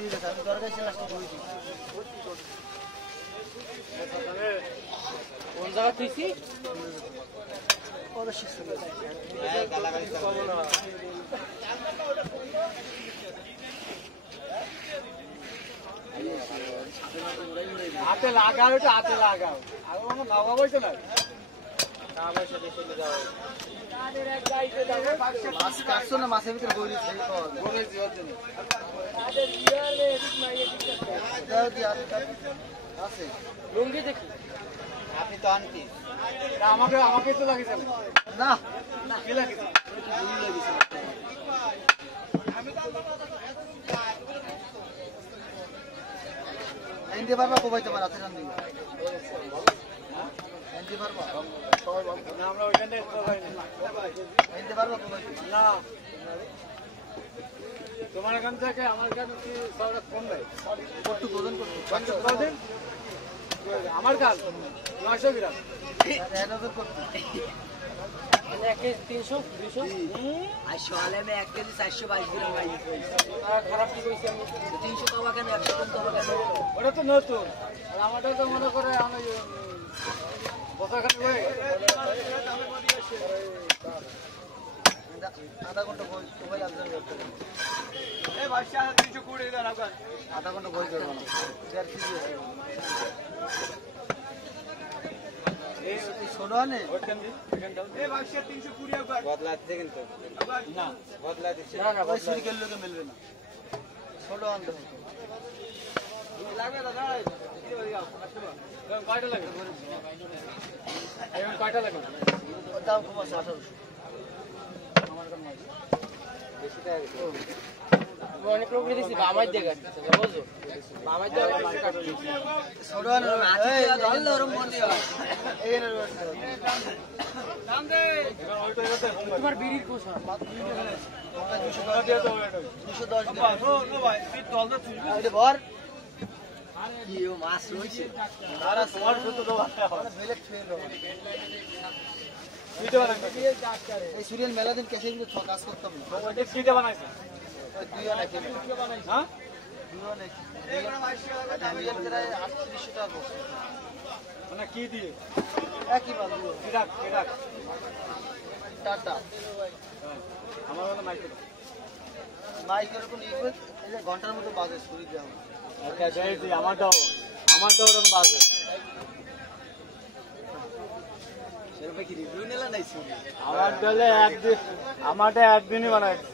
দিয়ে গেছে আমি দরকার ছিল লাস্টে বই দিই কোন জায়গা তুইছি কত শিখছে এই গালাগালি করব না হাতে লাগাও এটা হাতে লাগাও আর কোনো নাও বইছে না না বইছে দেশে যাও তাদের এক গাইতে দাও মাছ কাটছো না মাছের ভিতরে বই দিছে বলে দিওর জন্য তাদের ইয়ারে এদিক না এদিক দাও দি আছে লুঙ্গি দেখি আপনি তো আনতি আমাকে তো লাগিছে না না কি লাগিছে বই লাগিছে এন্ডে পারবা কোবাই তোমার হাতে রান দিই এন্ডে পারবা সবাই বল না আমরা ওইখানে তো ভাই না এন্ডে পারবা কোবাই না তোমার এখান থেকে আমার কাছে কি সবটা কম ভাই কত ওজন করতে কতদিন আমার কাল 900 গ্রাম এর ওজন করতে 1 কেজি 300 200 আর সকালে আমি 1 কেজি 422 গ্রাম ভাই খারাপ কি কইছি আমি 300 টাকা কেন 100 কম টাকা কেন ওটা তো নতুন আর আমারটা তো মনে করে আমি বসাখানে ভাই আধা ঘন্টা বই মোবাইল আনসার করতে এই ভাষা 320 দেন আপনার আধা ঘন্টা বই করব না আর কি আছে এই শোনো না এই ভাষা 320 একবার বদলাতে কিন্তু না বদলা দিচ্ছে না ওই সুরি কেন লোকে মিলবে না ছোট আনতে লাগবে দাদা কয়টা লাগবে এখন কয়টা লাগবে দাম কম আছে 1800 আমার কাছে নাই বেশি টাকা অনেক লোক দিছি বামাই দেখা বুঝছো বামাই দেখা মার কাটো ছোট আনো এই দল ওরম মন দিও এই না দাম দে তোমার বিড়ির কোষা 210 দিয়ে দাও 210 নো ভাই তুই তল দে তুই এটা ভর কি ও মাছ রইছে আরে তোমার কত দাও বেলে ফেল ভিডিও বানাই এই সিরিয়াল মেলা দিন কেসে কিন্তু কাজ করতাম না ওই ভিডিও বানাইছে ওই দুই আনা কেন হ্যাঁ দুই আনা আমি এর প্রায় 3800 টাকা করছি মানে কি দিয়ে একই মাল দুই কিরাক টাটা আমার মনে মাইকে মাইকের কোন ইকুইপ এই যে ঘন্টার মতো বাজে ছুরি দাও আচ্ছা যাই দি আমারটাও ওরকম বাজে সেরকম কি রিভিউ নিলা নাই ছুরি আমারটা একদিনই বানাইছে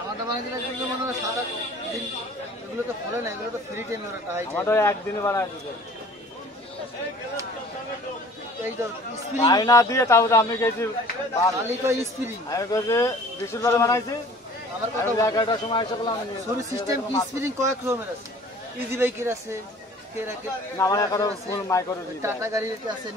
আমাদের বানাই দিলে এগুলো মনে হয় 7-8 দিন এগুলো তো ফলে না এগুলো তো ফ্রি টাইমে ওরা খাইছে আমারটা একদিনই বানাইছে এই তো স্প্রিং আয়না দিয়ে তারপরে আমি গেছি খালি তো স্প্রিং আমি গেছি বিশুদ্ধ বানাইছি আমার আমি কথা 11টার সময় এসে বললাম ছুরি সিস্টেম কি স্প্রিং কয়েক রকমের আছে ইজি বাইকের আছে কেরাকের না আমার এখন ফুল মাইক্রো টাটা গাড়ির আছে